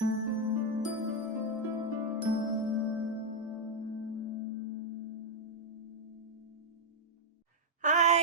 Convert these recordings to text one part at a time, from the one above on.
Hi,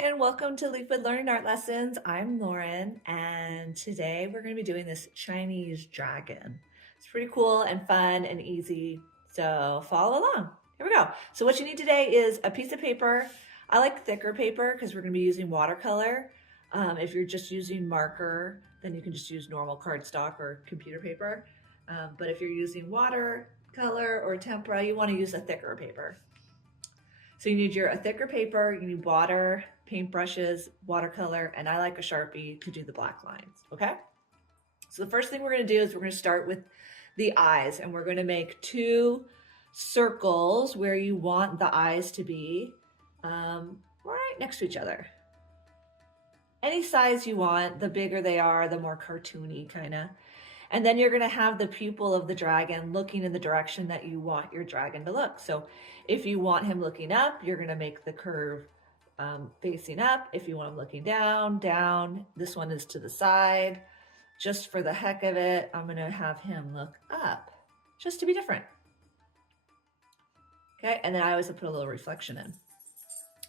and welcome to Leafwood Learning Art Lessons. I'm Lauren, and today we're going to be doing this Chinese dragon. It's pretty cool and fun and easy, so follow along. Here we go. So what you need today is a piece of paper. I like thicker paper because we're going to be using watercolor. If you're just using marker, then you can just use normal cardstock or computer paper. But if you're using watercolor or tempera, you want to use a thicker paper. So you need a thicker paper, you need water, paintbrushes, watercolor, and I like a Sharpie to do the black lines, okay? So the first thing we're gonna do is we're gonna start with the eyes, and we're gonna make 2 circles where you want the eyes to be, right next to each other. Any size you want, the bigger they are, the more cartoony kinda. And then you're gonna have the pupil of the dragon looking in the direction that you want your dragon to look. So if you want him looking up, you're gonna make the curve facing up. If you want him looking down, down. This one is to the side. Just for the heck of it, I'm gonna have him look up, just to be different. Okay, and then I always put a little reflection in.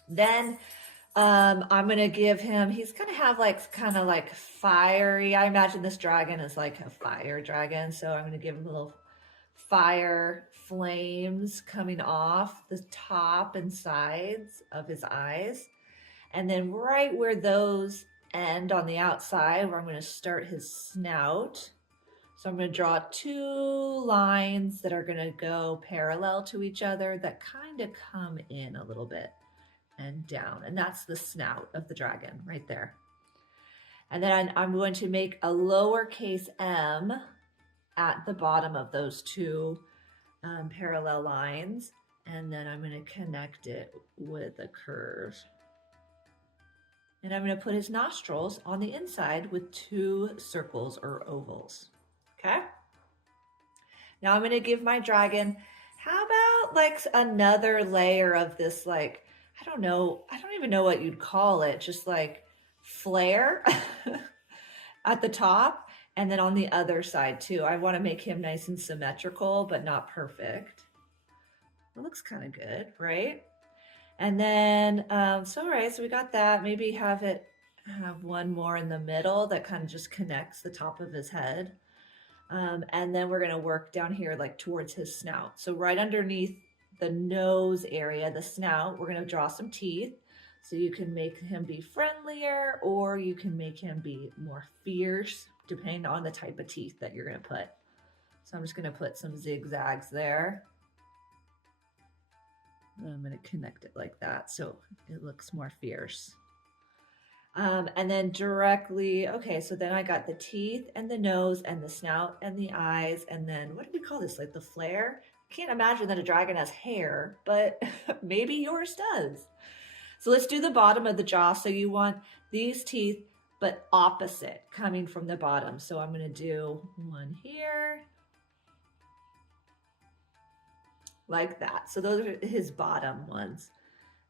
Then I'm gonna give him, he's gonna have like kind of like fiery. I imagine this dragon is like a fire dragon. So I'm gonna give him little fire flames coming off the top and sides of his eyes. And then right where those end on the outside, where I'm gonna start his snout. So I'm gonna draw 2 lines that are gonna go parallel to each other that kind of come in a little bit and down, and that's the snout of the dragon right there. And then I'm going to make a lowercase m at the bottom of those 2 parallel lines, and then I'm going to connect it with a curve. And I'm going to put his nostrils on the inside with 2 circles or ovals. Okay? Now I'm going to give my dragon, how about like another layer of this, like, I don't know, I don't even know what you'd call it, just like flare at the top, and then on the other side too. I want to make him nice and symmetrical, but not perfect. It looks kind of good, right? And then, so we got that. Maybe have one more in the middle that kind of just connects the top of his head. And then we're gonna work down here like towards his snout. So right underneath the nose area, the snout, we're gonna draw some teeth. So you can make him be friendlier, or you can make him be more fierce, depending on the type of teeth that you're gonna put. So I'm just gonna put some zigzags there. And I'm gonna connect it like that so it looks more fierce. And then directly, okay, so then I got the teeth and the nose and the snout and the eyes. And then what do we call this? Like the flare? Can't imagine that a dragon has hair, but maybe yours does. So let's do the bottom of the jaw. So you want these teeth, but opposite, coming from the bottom. So I'm gonna do one here, like that. So those are his bottom ones.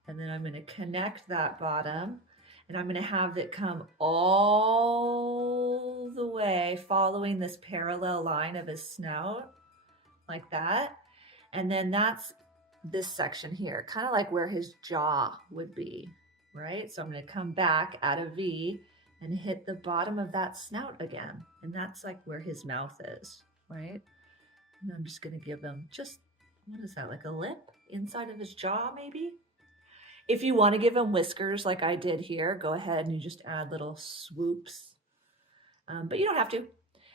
And then I'm gonna connect that bottom, and I'm gonna have it come all the way following this parallel line of his snout, like that. And then that's this section here, kind of like where his jaw would be, right? So I'm gonna come back at a V and hit the bottom of that snout again. And that's like where his mouth is, right? And I'm just gonna give him just, what is that, like a lip inside of his jaw maybe? If you want to give him whiskers like I did here, go ahead and you just add little swoops, but you don't have to.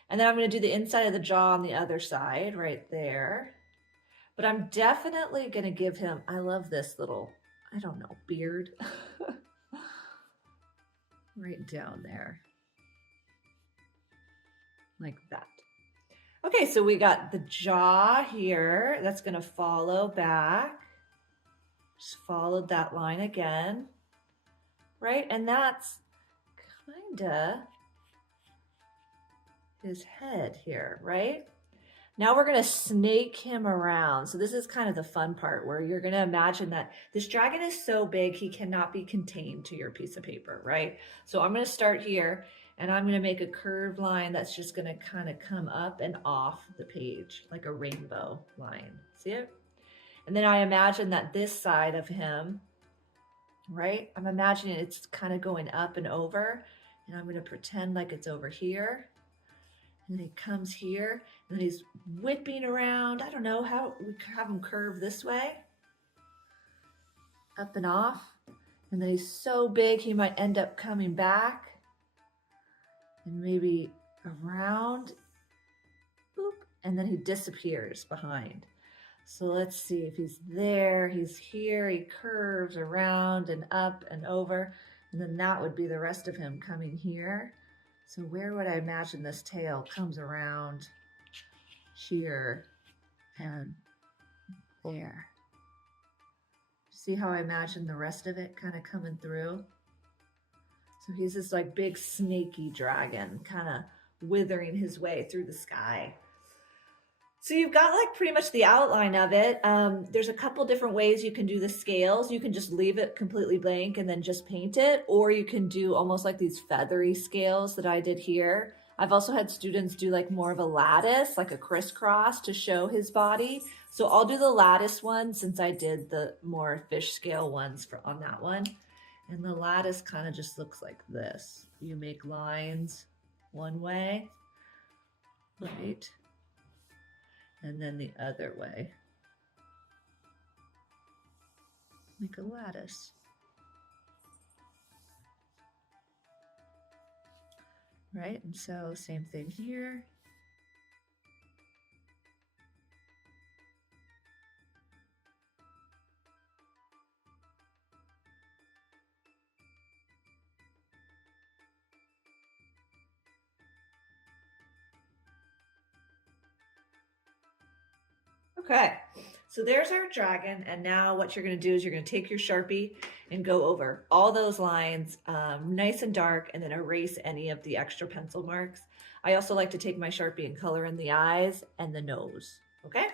And then I'm going to do the inside of the jaw on the other side right there. But I'm definitely going to give him, I love this little, I don't know, beard right down there, like that. Okay, so we got the jaw here. That's going to follow back. Just followed that line again, right? And that's kinda his head here, right? Now we're gonna snake him around. So this is kind of the fun part, where you're gonna imagine that this dragon is so big, he cannot be contained to your piece of paper, right? So I'm gonna start here, And I'm going to make a curved line that's just going to kind of come up and off the page like a rainbow line. See it? And then I imagine that this side of him, right? I'm imagining it's kind of going up and over. And I'm going to pretend like it's over here. And then he comes here and then he's whipping around. I don't know how we have him curve this way, up and off. And then he's so big, he might end up coming back and maybe around, boop, and then he disappears behind. So let's see if he's there, he's here, he curves around and up and over, and then that would be the rest of him coming here. So where would I imagine this tail comes around here and there? See how I imagine the rest of it kind of coming through? So he's this like big snaky dragon kind of withering his way through the sky. So you've got like pretty much the outline of it. There's a couple different ways you can do the scales. You can just leave it completely blank and then just paint it, or you can do almost like these feathery scales that I did here. I've also had students do like more of a lattice, like a crisscross to show his body. So I'll do the lattice one since I did the more fish scale ones on that one. And the lattice kind of just looks like this. You make lines one way, right? And then the other way. Make a lattice. Right, and so same thing here. Okay, so there's our dragon, and now what you're going to do is you're going to take your Sharpie and go over all those lines nice and dark, and then erase any of the extra pencil marks. I also like to take my Sharpie and color in the eyes and the nose, okay?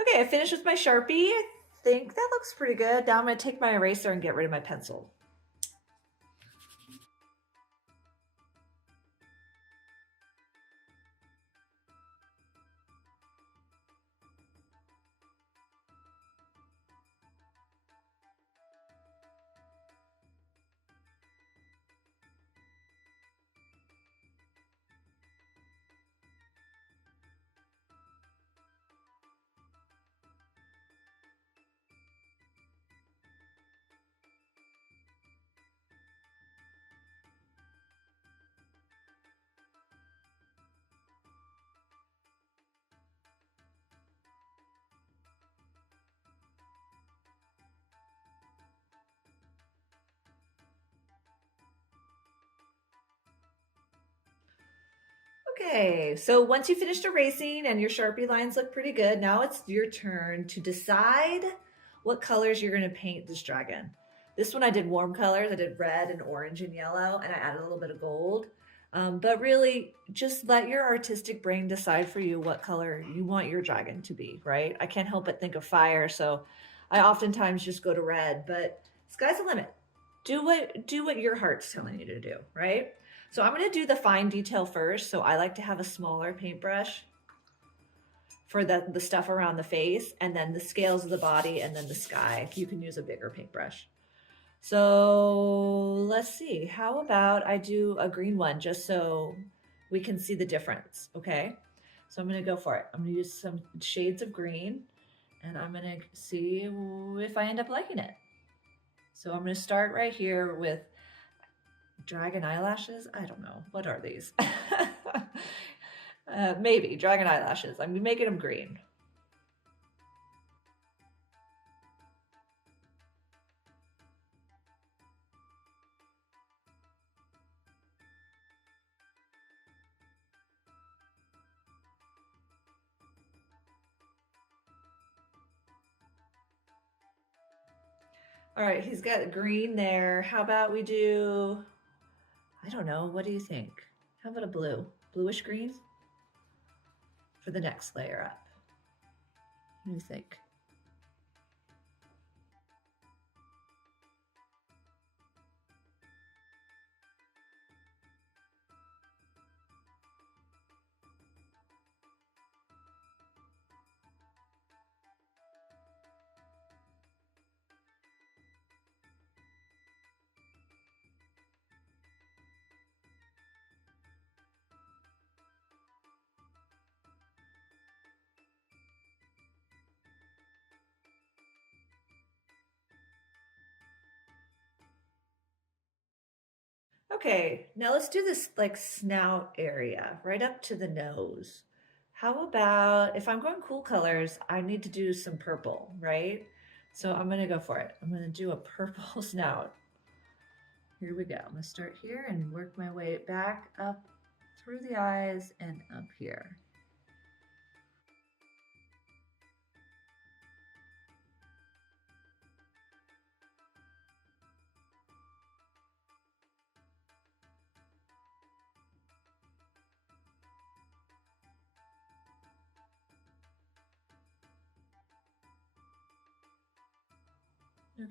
Okay, I finished with my Sharpie. I think that looks pretty good. Now I'm going to take my eraser and get rid of my pencil. Okay, so once you finished erasing and your Sharpie lines look pretty good, now it's your turn to decide what colors you're going to paint this dragon. This one I did warm colors. I did red and orange and yellow, and I added a little bit of gold. But really, just let your artistic brain decide for you what color you want your dragon to be, right? I can't help but think of fire, so I oftentimes just go to red, but sky's the limit. Do what your heart's telling you to do, right? So I'm going to do the fine detail first. So I like to have a smaller paintbrush for the stuff around the face, and then the scales of the body, and then the sky. You can use a bigger paintbrush. So let's see. How about I do a green one just so we can see the difference, okay? So I'm going to go for it. I'm going to use some shades of green, and I'm going to see if I end up liking it. So I'm going to start right here with dragon eyelashes. I don't know. What are these? Maybe dragon eyelashes. I'm making them green. All right, he's got green there. How about we do, I don't know, what do you think? How about a blue? Bluish green for the next layer up. What do you think? Okay, now let's do this like snout area right up to the nose. How about if I'm going cool colors, I need to do some purple, right? So I'm gonna go for it. I'm gonna do a purple snout. Here we go. I'm gonna start here and work my way back up through the eyes and up here.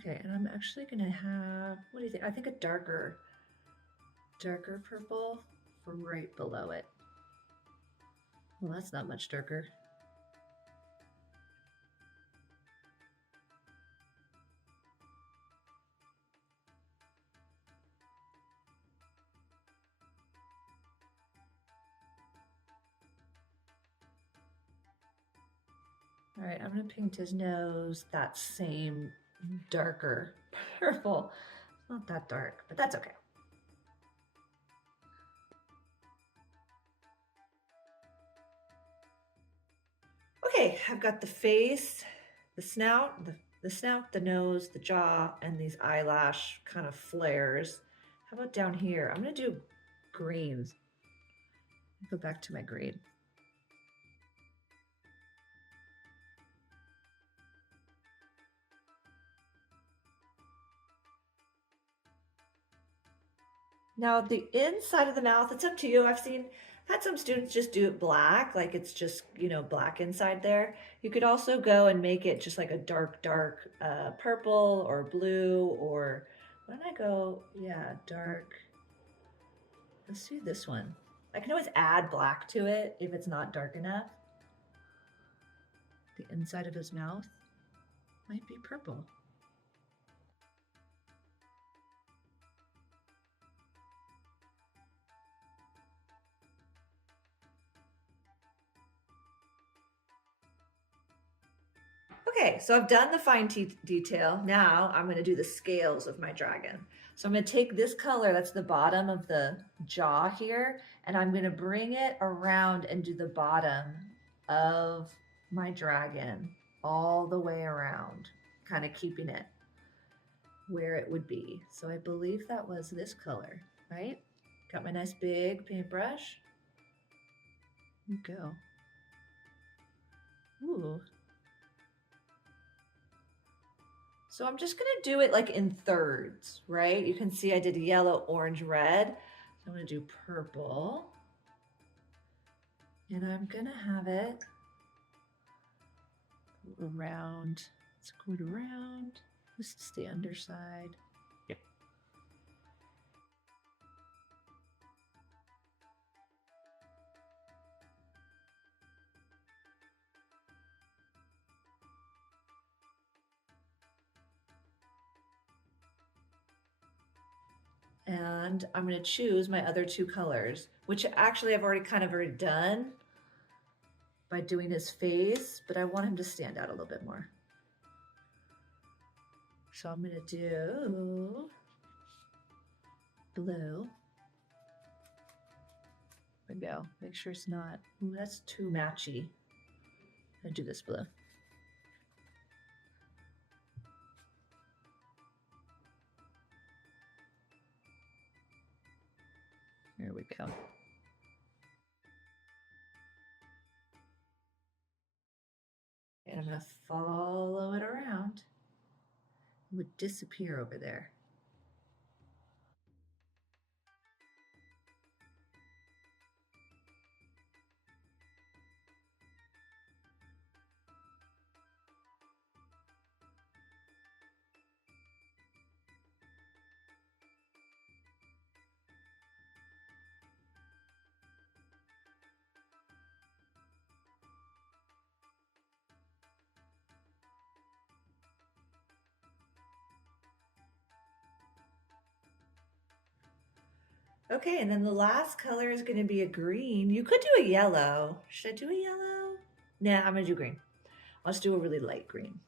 Okay, and I'm actually gonna have, what do you think? I think a darker purple for right below it. Well, that's not much darker. All right, I'm gonna paint his nose that same darker purple. It's not that dark, but that's okay. Okay, I've got the face, the snout, the nose, the jaw, and these eyelash kind of flares. How about down here? I'm gonna do greens. Go back to my green. Now the inside of the mouth, it's up to you. Had some students just do it black, like it's just, black inside there. You could also go and make it just like a dark purple or blue, or why don't I go, yeah, dark. Let's do this one. I can always add black to it if it's not dark enough. The inside of his mouth might be purple. Okay, so I've done the fine detail. Now I'm going to do the scales of my dragon. So I'm going to take this color, that's the bottom of the jaw here, and I'm going to bring it around and do the bottom of my dragon all the way around, kind of keeping it where it would be. So I believe that was this color, right? Got my nice big paintbrush. Go. Ooh. So I'm just gonna do it like in thirds, right? You can see I did yellow, orange, red. So I'm gonna do purple. And I'm gonna have it around, let's go around, just the underside. Yeah. And I'm going to choose my other two colors, which actually I've already done by doing his face, but I want him to stand out a little bit more. So I'm going to do blue. There we go. Make sure it's not, ooh, that's too matchy. I'm going to do this blue. There we go. And I'm going to follow it around. It would disappear over there. Okay, and then the last color is going to be a green. You could do a yellow. Should I do a yellow? Nah, I'm going to do green. Let's do a really light green.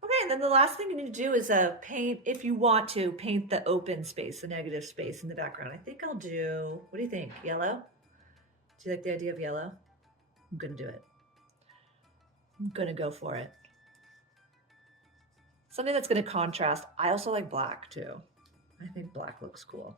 Okay, and then the last thing you need to do is paint, if you want to, paint the open space, the negative space in the background. I think I'll do, what do you think, yellow? Do you like the idea of yellow? I'm gonna do it. I'm gonna go for it. Something that's gonna contrast. I also like black too. I think black looks cool.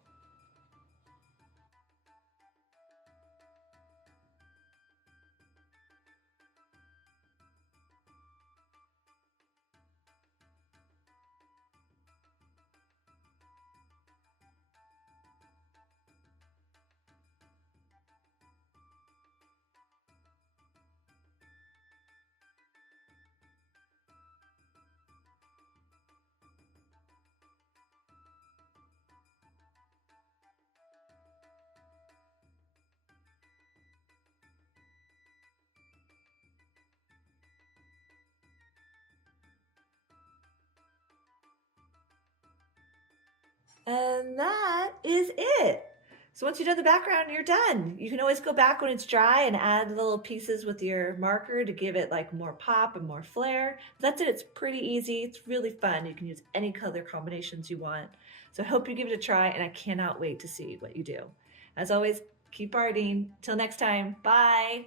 And that is it. So once you've done the background, you're done. You can always go back when it's dry and add little pieces with your marker to give it like more pop and more flair. That's it. It's pretty easy. It's really fun. You can use any color combinations you want. So I hope you give it a try, and I cannot wait to see what you do. As always, keep arting. Till next time. Bye.